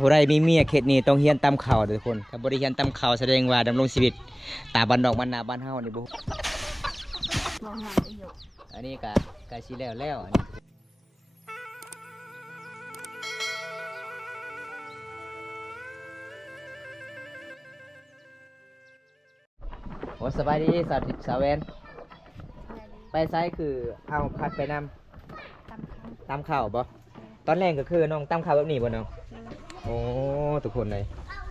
ผู้ใดมีเมียเขตนี้ต้องเฮียนตามข่าวทุกคนถ้าบ่ได้เฮียนตามข่าวแสดงว่าดำรงชีวิตตาบ้านนอกบ้านนาบ้านเฮานี่บ่อันนี้ก็สิแล้วอันนี้โอ้สบายดีสาวแวนไปไซคือเอาพัดไปนำตามข่าวบ่ตอนแรกก็คือน้องตามข่าวแบบนี้บ่น้องโอ้ทุกคนเลย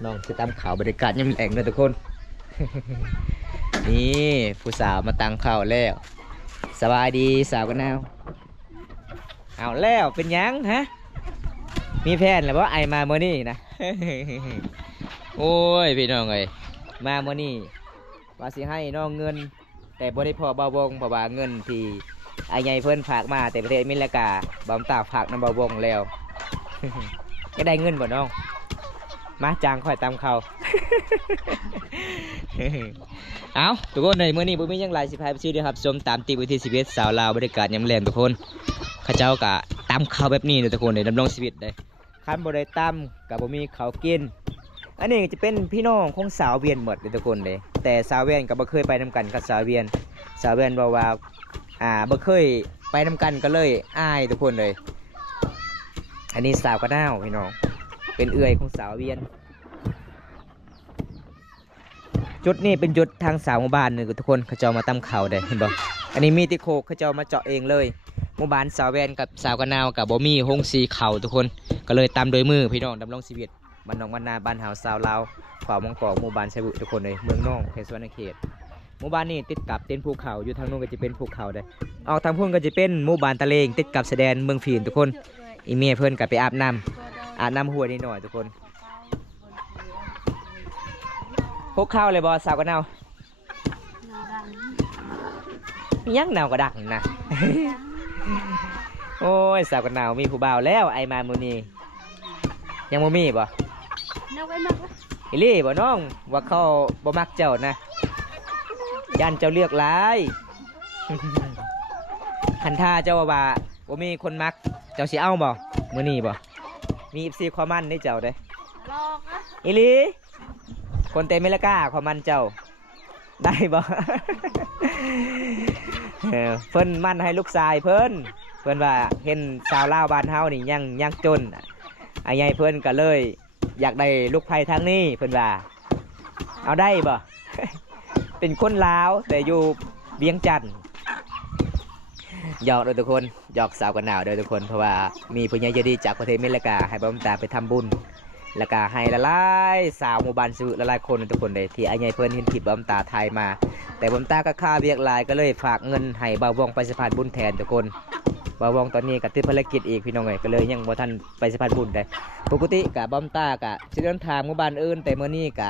น้องจะตามข่าวบรรยากาศยามแลงเลยทุกคน นี่ผู้สาวมาตามข่าวแล้วสบายดีสาวกันแนวเอาแล้วเป็นยังฮะมีแผนแล้วว่าไอมาเมื่อนี้นะ โอ้ยพี่น้องเอ้ยมาเมื่อนี้ว่าสิให้น้องเงินแต่บ่ได้พอเบาวงเพราะว่าเงินที่ไอ้ใหญ่เพิ่นฝากมาแต่ประเทศอเมริกาบอมตาฝากนำเบาวงแล้ว ก็ได้เงินบ่น้องมาจางค่อยตามเขา เอาทุกคนในมื้อนี้บ่มีหยังหลายสิพาไปชื่อเด้อครับชมตามติวิธีชีวิตสาวลาวบรรยากาศยามแลงทุกคนเขาเจ้าก็ตามข้าวแบบนี้เด้อทุกคนได้ดำรงชีวิตได้คันบ่ได้ตามก็บ่มีข้าวกินอันนี้จะเป็นพี่น้องของสาวเวียนหมดเด้อทุกคนเลยแต่สาวเวียนก็บ่เคยไปนํกันกับสาวเวียนบอกว่าบ่เคยไปนํกันก็เลยอายทุกคนเลยอันนี้สาวกระนาวพี่น้องเป็นเอื้อยของสาวเวียนจุดนี้เป็นจุดทางสาวหมู่บ้านนึงทุกคนเขาเจ้ามาตั้มเข่าได้เห็นบ่อันนี้มีติโคเขาเจ้ามาเจาะเองเลยหมู่บ้านสาวแวนกับสาวกระนาวกับบ่มีหงสีเข่าทุกคนก็เลยตามโดยมือพี่น้องดำรงชีวิตบ้านนองบ้านนาบ้านหาวสาวลาวขวามังกรหมู่บ้านไชบุทุกคนเลยเมืองน้องเขตสวรรณเขตหมู่บ้านนี้ติดกับเต้นภูเขาอยู่ทางนู้นก็จะเป็นภูเขาได้ออกทางพุ่นก็จะเป็นหมู่บ้านตะเลงติดกับแสดงเมืองฟีนทุกคนอีเมียเพื่อนกับไปอาบน้ำหัวนิดหน่อยทุกคนพกข้าวเลยบอสาวกันเอายังหนาวกระดักนะ โอ้ยสาวกันหนาวมีผู้บ่าวแล้วไอมามูนียังโมมีบ่อิลี่บ่น้องว่าเขาบ่มักเจ้านะยันเจ้าเลือกหลาย คันท่าเจ้าว่าบ่มีคนมักเจ้าสิเอาบ่มูนีบ่มี14ความมั่นได้เจ้าเด้อิลี่คนเต็มเมลกาความมันเจ้าได้บ่ เพิ่นมั่นให้ลูกชายเพิ่นว่าเห็นสาวลาวบ้านเฮานี่ยังจนไอ้ใหญ่เพิ่นก็เลยอยากได้ลูกไผ่ทางนี้เพิ่นว่าเอาได้บ่ เป็นคนลาวแต่อยู่เวียงจันทน์หยอกเลยทุกคนหยอกสาวกันหนาวเลยทุกคนเพราะว่ามีผู้ใหญ่ใจดีจากประเทศเมลกาให้บำตาไปทำบุญแล้วก็ให้ละลายสาวหมู่บ้านซื้อละลายคนทุกคนเลยที่ไอ้ใหญ่เพิ่นเห็นคลิปบำตาไทยมาแต่บำตาก็ค่าเบียกลายก็เลยฝากเงินให้บ่าววงไปสะพานบุญแทนทุกคนบ่าววงตอนนี้ก็ติดภารกิจอีกพี่น้องเลยก็เลยยังบ่ทันไปสะพานบุญได้ปกติกับบำตาก็จะเดินทางหมู่บ้านอื่นแต่เมื่อนี้ก็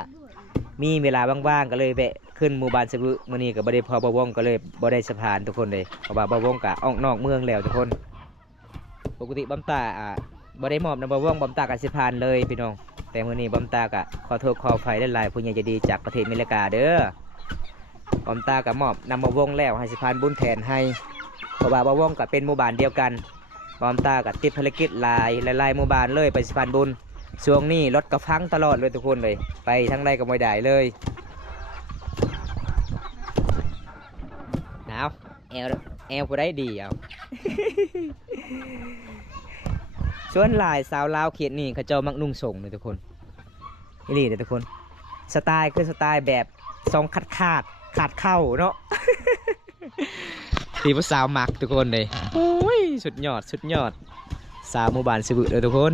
มีเวลาว่างๆก็เลยแวะขึ้นหมู่บ้านสะบึเมื่อนี้ก็บ่ได้พอบ่าววงก็เลยบ่ได้สะพานทุกคนเลยเพราะว่าบ่าววงก็ออกนอกเมืองแล้วทุกคนปกติบำตาบ่ได้มอบนำบ่าววงบำตาก็สะพานเลยพี่น้องแต่มื้อนี้บอมตากะขอโทษขออภัยหลายๆผู้ใหญ่ใจดีจากประเทศอเมริกาเด้อบอมตากะมอบนำมาวงแล้วให้สะพานบุญแทนให้เพราะว่าบ่าวงก็เป็นหมู่บ้านเดียวกันบอมตากะติดภารกิจหลายหมู่บ้านเลยไปสะพานบุญช่วงนี้รถกระพังตลอดเลยทุกคนเลยไปทั้งใดก็ไม่ได้เลยหนาวแอลผู้ใดดีเอา ส่วนหลายสาวลาวเขตนี่เขาเจ้ามักนุ่งส่งเลยทุกคนนี่เลยทุกคนสไตล์คือสไตล์แบบทรงขาดเข้าเนาะ ที่ผู้สาวมักทุกคนเลยโอ้ยสุดยอดสาวหมู่บ้านสิบุเลยทุกคน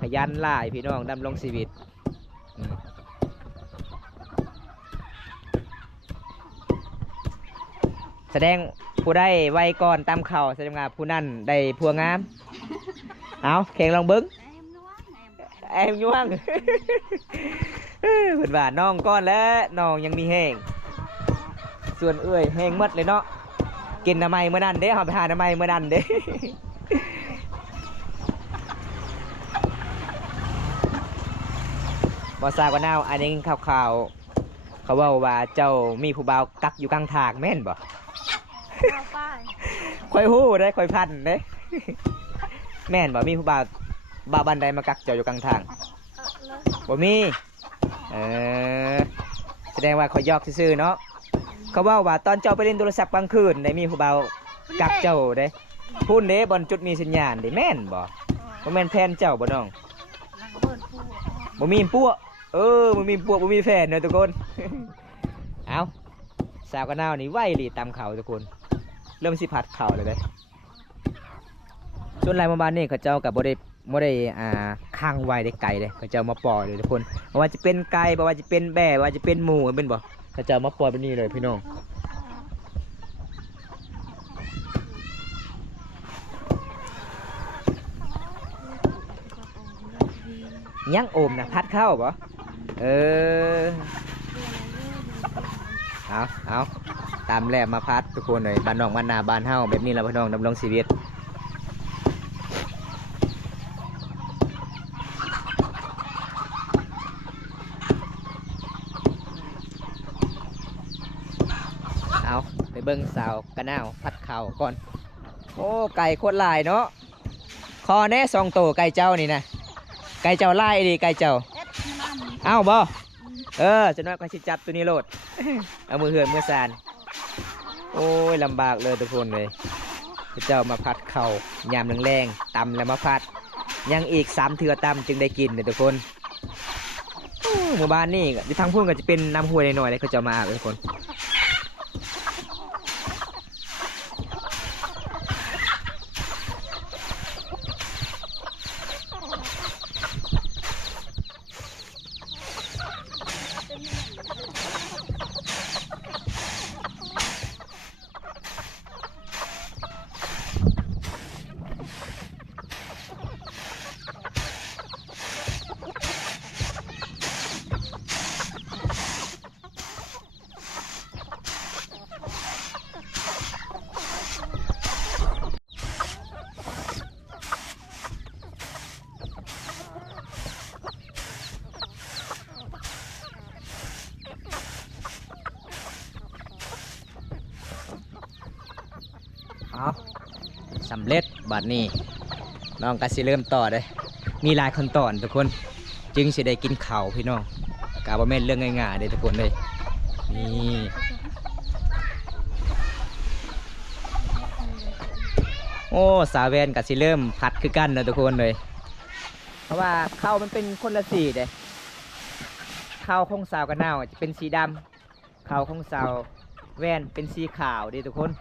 ขยันหลายพี่น้องดำรงชีวิตแสดงผู้ได้ไวก่อนตามเข่าแสดงว่าผู้นั่นได้พัวงามเอาแข่งลองเบิ้งแอมย่วง เพื่อนว่าน้องก้อนแล้วน้องยังมีแห้งส่วนเอ้ยแห้งมัดเลยเนาะกินน้ำไม้เมื่อนั้นเด้เอาไปหาน้ำไม้เมื่อนั้นเด้ บอสาวก็น่าอันนี้ข่าวเขาว่าเจ้ามีผู้บ่าวกักอยู่กลางทางแม่นบ่ค่อยหู้ได้ค่อยพันเด้ แม่นบ่มีผู้บ่าว บ่าวบันไดมากักเจ้าอยู่กลางทางบ่มีเออแสดงว่าเขายอกซื่อๆเนาะเขาว่าตอนเจ้าไปเล่นโทรศัพท์กลางคืนได้มีผู้บ่าวกักเจ้าเด้พูดเด้บนจุดมีสัญญาณเด้แม่นบ่แม่นแฟนเจ้าบ่น้องบ่มีปั้วบ่มีปั้วบ่มีแฟนเนาะทุกคน เอาสาวกระนาวนี่ไหวหลีตามเขาทุกคนเริ่มสิผัดเข่าเลยเด้ส่วนไรมาบ้านนี่เขาเจ้ากับบ่ได้ข้างไว้ได้ไก่เลยเขาเจ้ามาปล่อยเลยทุกคนบ่ว่าจะเป็นไก่บ่ว่าจะเป็นแบ่บ่ว่าจะเป็นหมูเป็นบ่เขาเจ้ามาปล่อยแบบนี้เลยพี่น้องยังโอมนะพัดเข้าบ่เออเอาตามแลบมาพัดทุกคนเลยบ้านนอกบ้านนาบ้านเฮาแบบนี้เราพี่น้องดำรงชีวิตเอาไปเบิ้งสาวกระนาวพัดเข่าก่อนโอ้ไก่โคตรลายเนาะคอแน่สองโตไก่เจ้านี่นะไก่เจ้าลายดีไก่เจ้าเอ้าบ่จะน้อยก็ชิจับตัวนี้โลด เอามือเหือนมือสานโอ้ยลำบากเลยทุกคนเลยเจ้ามาพัดเข่ายามแรงๆตำแล้วมาพัดยังอีก3 เทื่อตำจึงได้กินเลยทุกคนหมู่บ้านนี่ที่ทางพุ่งก็จะเป็นน้ำห้วยหน่อยๆเลยเขาจะมาเลยทุกคนเอาสำเร็จบัดนี้น้องก็สิเริ่มต่อเลยมีหลายขั้นตอนทุกคนจึงสิได้กินข้าวพี่น้องกาบะเม่นเรื่องง่ายๆเลยทุกคนเลยนี่โอ้สาวแวนก็สิเริ่มผัดคือกันนะทุกคนเลยเพราะว่าข้าวมันเป็นคนละสีเลยข้าวของสาวกระนาวจะเป็นสีดำข้าวของสาวแวนเป็นสีขาวดิทุกคน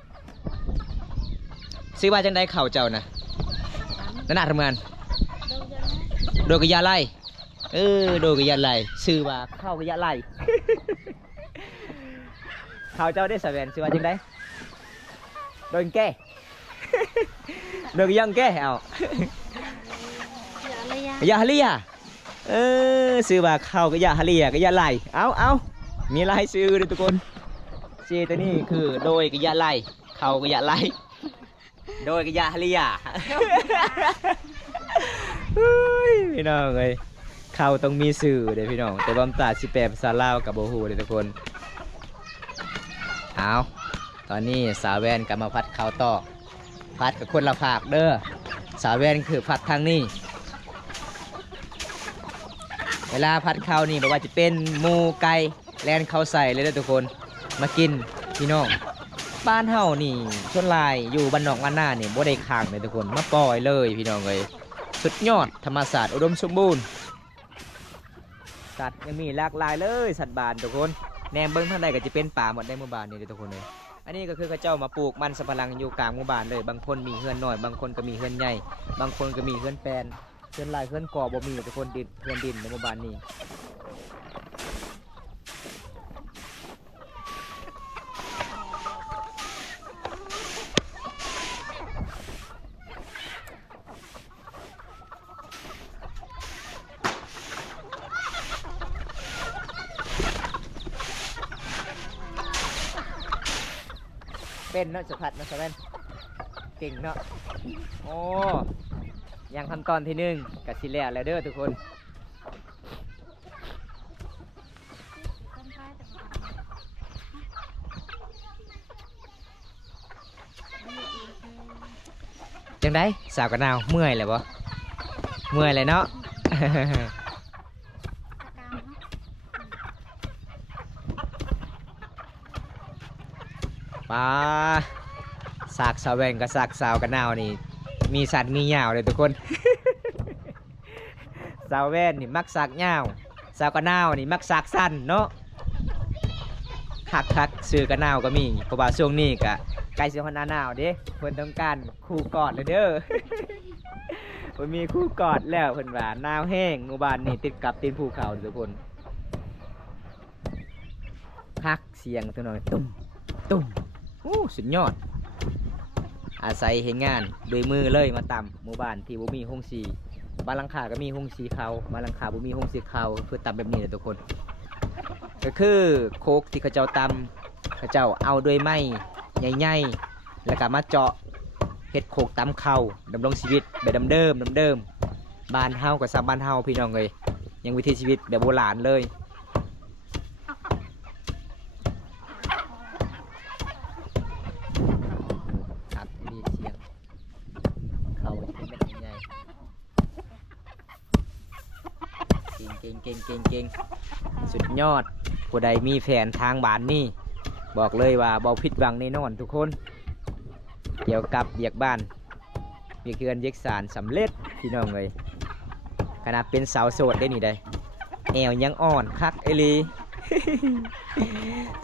ซื้อว่าจังได้เข่าเจ้านะนั่นน่าทำงานโดยกยาไล่โดยกยาไล่ซื้อว่าเข้ากยาไล่เข่าเจ้าได้สะเวนซื้อว่าจังได้โดนแก้โดยยังแก้เอายาฮาเลียซื้อว่าเข้ากยาฮาเลียกยาไล่เอามีไล่ซื้อเลยทุกคนซีตัวนี้คือโดยกยาไล่เข้ากยาไล่โดยกยาฮาเลียพี่น้องเลยเขาต้องมีสื่อเดี๋ยวพี่น้องแต่บอมตาสิแปภาษาลาวกับโบฮูเลยทุกคนเอาตอนนี้สาวแวนกลับมาพัดเขาต่อพัดกับคนละภาคเด้อสาวแวนคือพัดทางนี้เวลาพัดเขานี่บอกว่าจะเป็นหมูไก่แลนเขาใส่เลยเด้อทุกคนมากินพี่น้องบ้านเฮานี่ชนลายอยู่บ้านนอกบ้านหน้านี่บ่ได้ค้างเลยทุกคนมาปล่อยเลยพี่น้องเลยสุดยอดธรรมศาสตร์อุดมสมบูรณ์สัตว์ยังมีหลากหลายเลยสัตว์บ้านทุกคนแนมเบิ้งทางใดก็จะเป็นป่าหมดในหมู่บ้านนี่เลยทุกคนเลยอันนี้ก็คือเขาเจ้ามาปลูกมันสำปะหลังอยู่กลางหมู่บ้านเลยบางคนมีเฮือนน้อยบางคนก็มีเฮือนใหญ่บางคนก็มีเฮือนแปลนเฮือนลายเฮือนก่อบ่มีทุกคนดินเฮือนดินในหมู่บ้านนี้เป็นเนาะจะผัดนะสเวนเก่งเนาะโอ้ยังขั้นตอนที่1กับสิแล้วเด้อทุกคนจังได้สาวกระนาวเมื่อยเลยบ่ เมื่อยเลยเนาะ ปลาสากสาวแวงกับสากสาวกันนาวนี่มีสัตว์มีเหยาวเลยทุกคน สาวแว่นนี่มักสากเหยาวสาวกันนาวนี่มักสากสั้นเนาะคักซื้อกันนาวก็มีเพราะว่าช่วงนี้ก็ใกล้สิฮอดหน้าหนาวเด้เพิ่นต้องการคู่กอดเลยเด้อ เพิ่นมีคู่กอดแล้วเพิ่นว่าหนาวแห้งหมู่บ้านนี่ติดกับตีนภูเขาทุกคนคักเสียงตัวน้อยตุ้มตุ้มโอ้สุดยอดอาศัยเห็นงานโดยมือเลยมาต่ำหมู่บ้านที่บ่มีห้องสีบ้านหลังคาก็มีห้องสีเขาบ้านหลังคาบ่มีห้องสีเขาคือต่ำแบบนี้เลยทุกคนก็คือโคกที่เขาเจ้าต่ำเขาเจ้าเอาด้วยไม้ใหญ่ๆแล้วก็มาเจาะเฮ็ดโคกต่ำเข่าดำรงชีวิตแบบเดิมบ้านเฮากับซ้ำบ้านเฮาพี่น้องเลยยังวิถีชีวิตแบบโบราณเลยเก่งสุดยอดผู้ใดมีแผนทางบ้านนี่บอกเลยว่าบ่ผิดหวังแน่นอนทุกคนเกี่ยวกับเบียกบ้านเบียกเกือนเบียกสารสำเร็จพี่น้องเลยขนาดเป็นสาวโสดได้นี่ได้แอวยังอ่อนคักไอลี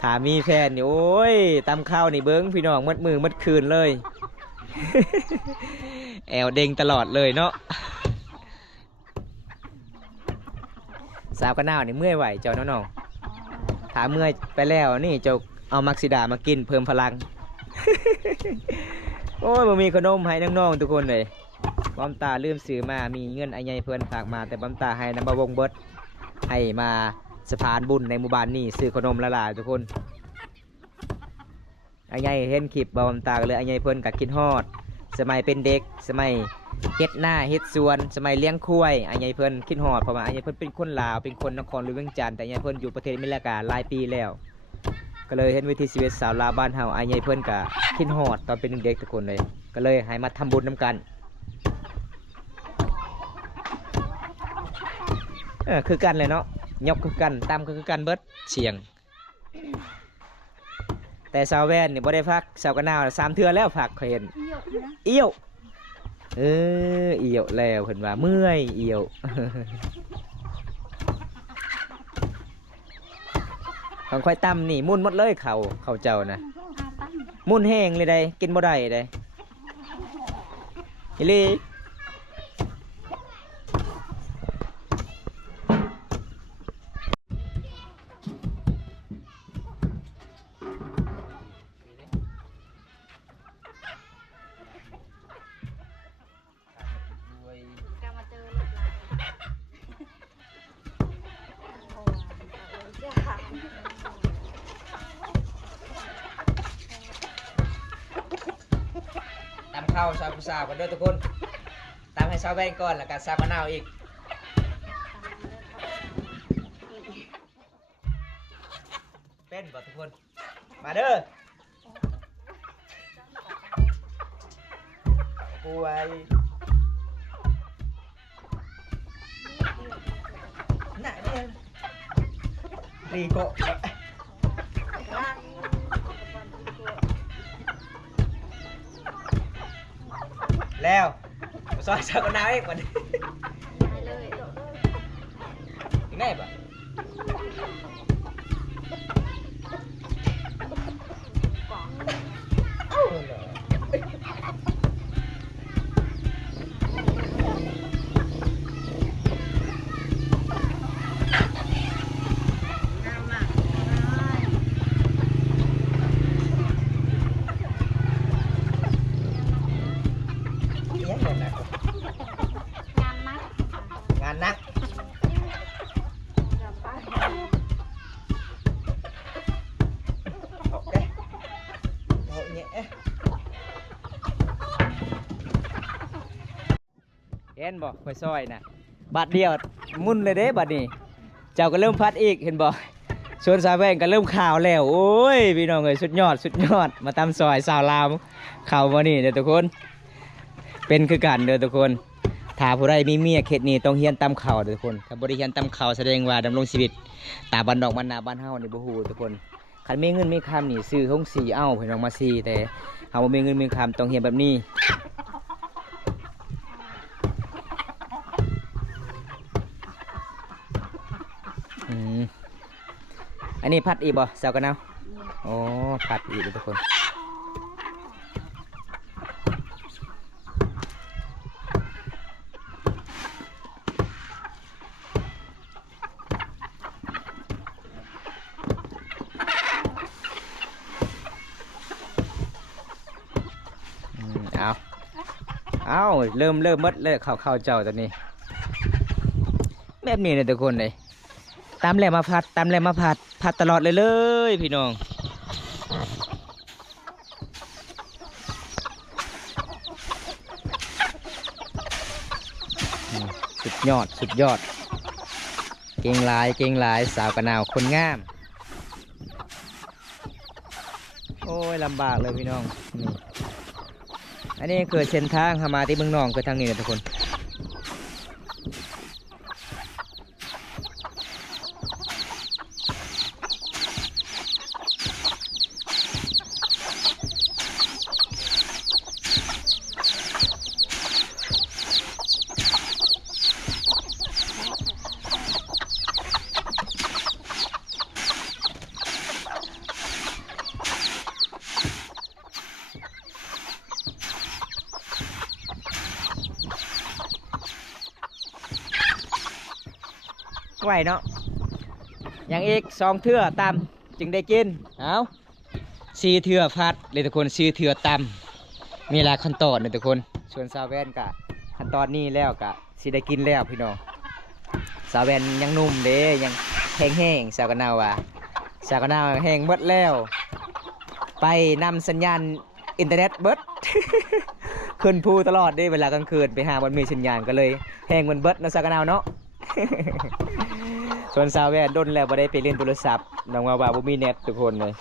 ถ้ามีแฟนนี่โอ้ยตำข้าวนี่เบิ้งพี่น้องมัดมือมัดคืนเลย แอวเด้งตลอดเลยเนาะสาวกันหนาวนี่เมื่อยไหวเจ้าน้องๆถ้าเมื่อยไปแล้วนี่เจ้าเอามักซิดามากินเพิ่มพลัง โอ้ยบ่มีขนมให้น้องๆทุกคนเลยบอมตาลืมซื้อมามีเงินไอ้ใหญ่เพื่อนฝากมาแต่บอมตาให้นำมาวงเบิดให้มาสะพานบุญในหมู่บ้านนี่ซื้อขนมละลายทุกคนไอ้ใหญ่เห็นคลิปบอมตาก็เลยไอ้ใหญ่เพื่อนกับกินฮอดสมัยเป็นเด็กสมัยเฮ็ดหน้าเฮ็ดสวนสมัยเลี้ยงควายไอ้ใหญ่เพิ่นคิดฮอดเพราะว่าไอ้ใหญ่เพิ่นเป็นคนลาวเป็นคนนครหลวงเวียงจันทน์แต่ไอ้ใหญ่เพิ่นอยู่ประเทศอเมริกาหลายปีแล้วก็เลยเห็นวิถีชีวิตสาวลาวบ้านเฮาไอ้ใหญ่เพิ่นก็คิดฮอดตอนเป็นเด็กทุกคนเลยก็เลยให้มาทำบุญนำกันคือกันเลยเนาะยกคือกันตามคือกันเบิดเสียงแต่สาวแว่นนี่บ่ได้พักสาวกันนาว3เทื่อแล้วพักเคยเห็นเอี้ยวเอี่ยวแล้วเห็นว่าเมื่อยเอี่ยว ของค่อยตั้มนี่มุ่นหมดเลยเขาเจ้านะมุ่นแห้งเลยได้กินบ่ได้ได้ฮิลีข้าวซาบุซากันด้วยทุกคนตามให้ซาแบงก่อนแล้วก็ซามะนาวอีกเป็นบ่ทุกคนมาเด้อป่วยน่ะเนี่ยรีโกแล้วซอยซากน้าอีกวันยังไงบ่งานนักโอเคโหเนี่ยเห็นบ่ค่อยซอยนะบาทเดียวมุ่นเลยเด้บัดนี้เจ้าก็เริ่มพัดอีกเห็นบ่ชวนสาวแวงก็เริ่มข่าวแล้วโอ้ยพี่น้องเอ้ยสุดยอดมาตามซอยสาวลาวข่าวมานี่เด้อทุกคนเป็นคือกันเด้อทุกคน ถ้าผู้ใดมีเมียเขตนี้ต้องเฮียนตามข่าวทุกคนถ้าบ่ได้เฮียนตามข่าวแสดงว่าดำรงชีวิตตาบ้านนอกบ้านนาบ้านเฮานี่บ่ฮู้ทุกคนคันมีเงินมีคำนี่ซื้อห้องสีเอ้าพี่น้องมาสีแต่เฮาบ่มีเงินมีคำต้องเฮียนแบบนี้อันนี้พัดอีกบ่เสากันเอาโอ้พัดอีกทุกคนเอาเริ่มมดเลยเข้าเจ้าตัวนี้แบบนี้เลยทุกคนเลยตามแหลมมาพัดพัดตลอดเลยพี่น้องสุดยอดเก่งหลายสาวกระนาวคนงามโอ้ยลำบากเลยพี่น้องอันนี้เกิดเส้นทางมาที่เมืองนองเกิดทางนี้นะทุกคนไหวเนาะอย่างอีก2 เทื่อตำจึงได้กินเอา4 เทื่อพัดเลยทุกคน4 เทื่อตำมีหลายขั้นตอนเลยทุกคนส่วนซาแวนกะขั้นตอนนี้แล้วกะสิได้กินแล้วพี่น้องซาแวนยังนุ่มเด้ยังแห้งสาวกะนาวว่ะสาวกะนาวแห้งเบิดแล้วไปนำสัญญาณอินเทอร์เน็ตเบิด ขึ้นภูตลอดเด้เวลากลางคืนไปหาบนมีสัญญาณก็เลยแห้งมันเบิดนะสาวกะนาวเนาะ ส่วนสาวแวนด้นแล้วบ่ได้ไปเล่นโทรศัพท์น้องว่าบ่มีเน็ตทุกคนเลย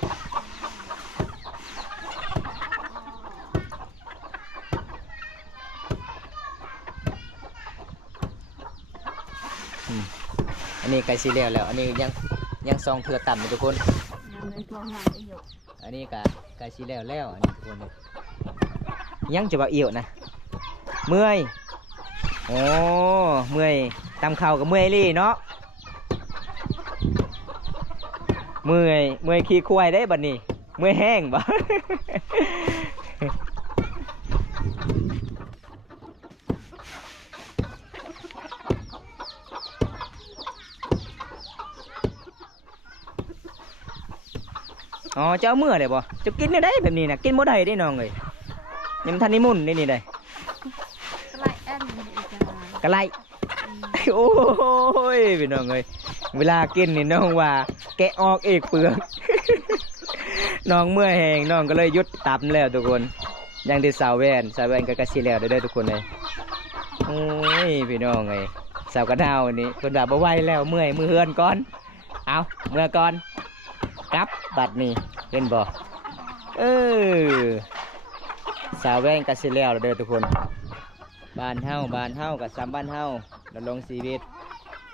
อันนี้ไก่สีเหลวแล้วอันนี้ยัง2 เทื่อต่ำเลยทุกคนอันนี้ไก่สีเหลวแล้วอันนี้ทุกคนยังจะว่าเอี่ยวนะเมื่อยโอ้เมื่อยตำเข่ากับเมื่อยลี่เนาะเมื่อยขี้ควายได้บัดนี้เมื่อยแห้งบ่ อ๋อเจ้าเมื่อเลยบ่จะกินได้แบบนี้นะกินบ่ได้ได้น้องเลยยังทันนิมุนนี่ได้กระไรโอ้ยพี่น้องเลยเวลากินนี่น้องว่าแกะออกเอกเปลือก น้องเมื่อแห้งน้องก็เลยยุดตับแล้วทุกคนยังที่สาวแวนก็กระชิแล้วได้ทุกคนเลยโอ้ยพี่น้องเลยสาวกระดาวนี่คนด่าบ่ไหวแล้วเมื่อยมือเฮือนก่อนเอาเมื่อก่อนกลับบัดนี้เป็นบ่สาวแวนกระชิแล้วเด้อทุกคนบ้านเฮากับซ้ำบ้านเฮาดำรงชีวิต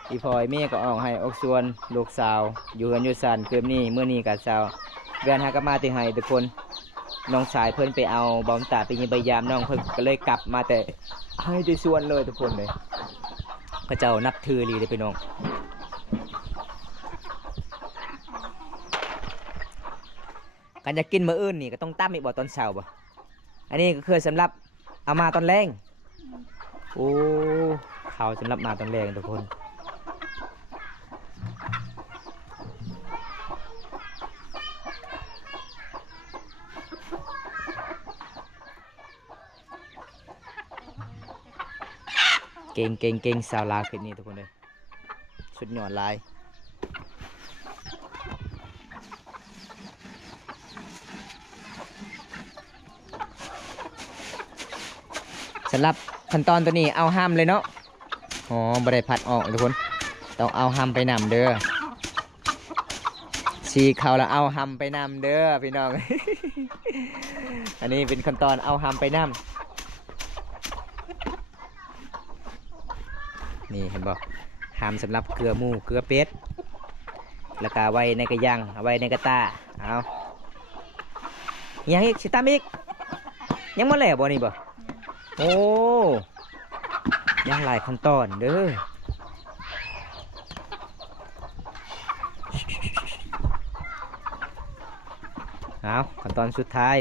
อีพอยเมียก็ออกให้ออกส่วนลูกสาวอยู่เฮือนอยู่สันเกือบนี้เมื่อนี้กับสาวเดือนหากมาที่ให้ทุกคนน้องสายเพิ่นไปเอาบอมตาไปยิงใบยามน้องเพิ่นก็เลยกลับมาแต่ให้ได้ส่วนเลยทุกคนเลยพระเจ้านับถือเลยพี่น้องการจะกินมื้ออื่นนี่ก็ต้องตั้มอีกบ่ตอนเช้าบ่อันนี้ก็คือสำหรับเอามาตอนแรงโอ้เขาสำหรับมาตอนแรงทุกคนเก่งสาวลาวคลิปนี้ทุกคนเลยสุดยอดลายสำหรับขั้นตอนตัวนี้เอาห้ามเลยเนาะอ๋อบ่ได้ผัดออกทุกคนต้องเอาห้ามไปนำเด้อชีเขาแล้วเอาห้ามไปนำเด้อพี่น้อง อันนี้เป็นขั้นตอนเอาห้ามไปนำ นี่เห็นบ่หามสำหรับเกลือหมูเกลือเป็ดแล้วก็ไว้ในกระยังเอาไว้ในกระตาเอายังอีกสิตามอีกยังมาแล้วบ่นี่บ่โอ้ยังหลายขั้นตอนเด้อเอาขั้นตอนสุดท้าย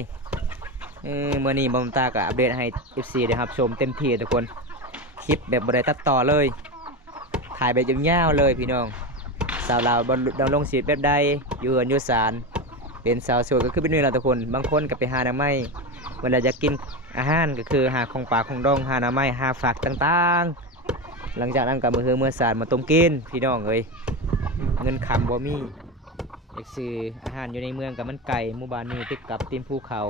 เมื่อนี้บอมตาก็อัปเดตให้ FC ได้ครับชมเต็มที่ทุกคนคลิปแบบบริตัดต่อเลยถ่ายแบบยาวๆเลยพี่น้องสาวลาวดำรงชีวิตแบบใดอยู่เฮือนอยู่ศาลเป็นสาวโสดก็คือเป็นนี่แหละทุกคนบางคนก็ไปหาหน่อไม้เวลาจะกินอาหารก็คือหาของป่าของดองหาหน่อไม้หาฝากต่างๆหลังจากนั้นก็มือศาลมาต้มกินพี่น้องเอ้ยเงินคำบ่มีอยากซื้ออาหารอยู่ในเมืองกับมันไก่หมู่บ้านนี้ติดกับตีนภูเขา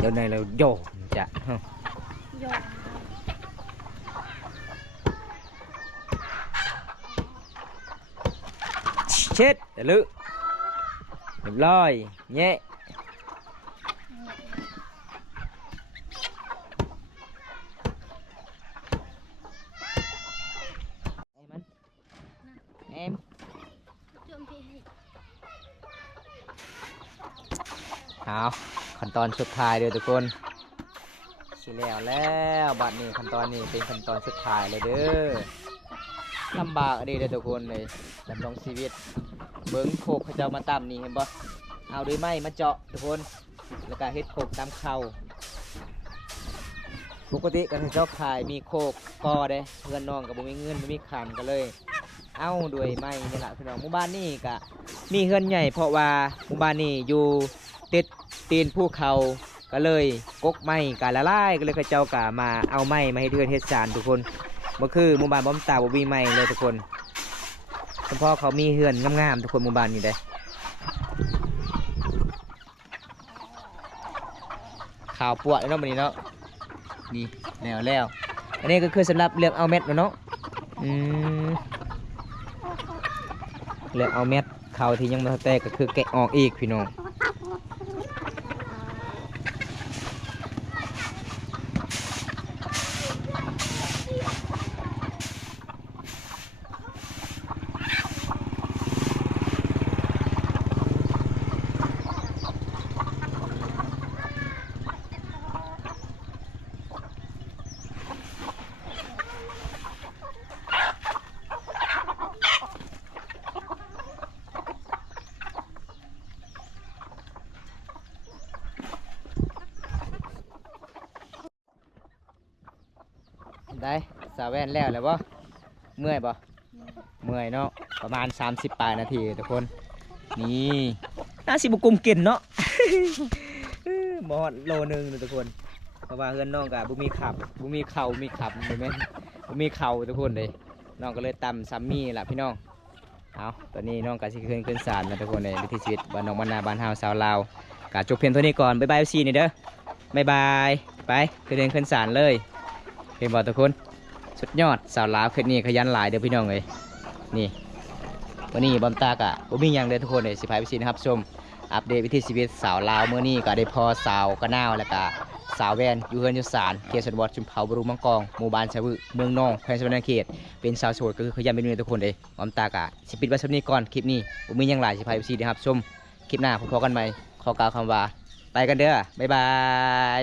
เดี๋ยวในเราโยกจะโยนเช็ดเดี๋ยวลึเรียบร้อยแง่เอ็ม จุ่มพี่ให้ เอาขั้นตอนสุดท้ายเลยทุกคนสิแล้วบัดนี้ขั้นตอนนี้เป็นขั้นตอนสุดท้ายเลยเด้อลำบากดีเลยทุกคนเลยดำรงชีวิตเบิ้งโคกเขาเจ้ามาตามนี่เห็นปะเอาด้วยไม้มาเจาะทุกคนแล้วก็เฮ็ดโคกตามเข่าปกติกันเจ้าขายมีโคกกอเด้เพื่อนน้องกับบุมีเงินบุมีขันก็เลย เอาด้วยไม้นี่แหละพี่น้องหมู่บ้านนี่กะมีเฮือนใหญ่เพราะว่าหมู่บ้านนี่อยู่ติดตีนภูเขาก็เลยกกไม้กะละลายก็เลยเขาเจ้ากะมาเอาไม้มาให้เทือนเฮ็ดสารทุกคนเมื่อคือหมู่บ้านบ้อมตาบ่มีไม้เลยทุกคนเฉพาะเขามีเฮือนงามๆทุกคนหมู่บ้านนี่ได้ข่าวปวดแล้วเนาะวันนี้เนาะนี่แล้วอันนี้ก็คือสำหรับเลือกเอาเม็ดเนาะเลือกเอาเม็ดเขาที่ยังไม่แตกก็คือแกะออกอีกพี่น้องได้สาวแว่นแล้วบ่เมื่อยบ่เมื่อยเนาะประมาณ30 ปลายนาทีทุกคนนี่น่าสิบุกุมกินเนาะ หมอดโลนึงทุกคนเพราะว่าเพื่อนน้องกับบุมีขับบุมีเข่ามีขับเห็นไหมบุมีเข่าทุกคนเลยน้องก็เลยตำซัมมี่ล่ะพี่น้องเอาตอนนี้น้องกับสิขึ้นศาลนะทุกคนในวิถีชีวิตบ้านน้องบ้านนาบ้านเฮาสาวลาวกะจบเพียงเท่านี้ก่อนบ๊ายบายซีนี่เด้อบ๊ายบายไปขึ้นศาลเลยเป็นบ่ทุกคนสุดยอดสาวลาวเคสนี้ขยันหลายเด้อพี่น้องเลยนี่วันนี้บอมตากะบ่มีหยังเด้อทุกคนเลยสิพาไปซีนะครับชมอัปเดตวิถีชีวิตสาวลาวเมื่อนี้ก็ได้พอสาวกระนาวแล้วก็สาวแวนอยู่เฮือนอยู่ศาลเขตชนบทชุมเผาบรูมังกองหมู่บ้านชาวบึเมืองนองแขวงสวรรณเขตเป็นสาวโสดก็คือขยันเป็นเนื้อทุกคนเลยบอมตากะสิปิดไว้สำนี้ก่อนคลิปนี้บ่มีหยังหลายสิพาไปซีนะครับชมคลิปหน้าพบกันใหม่ขอกล่าวคำว่าไปกันเด้อบ๊ายบาย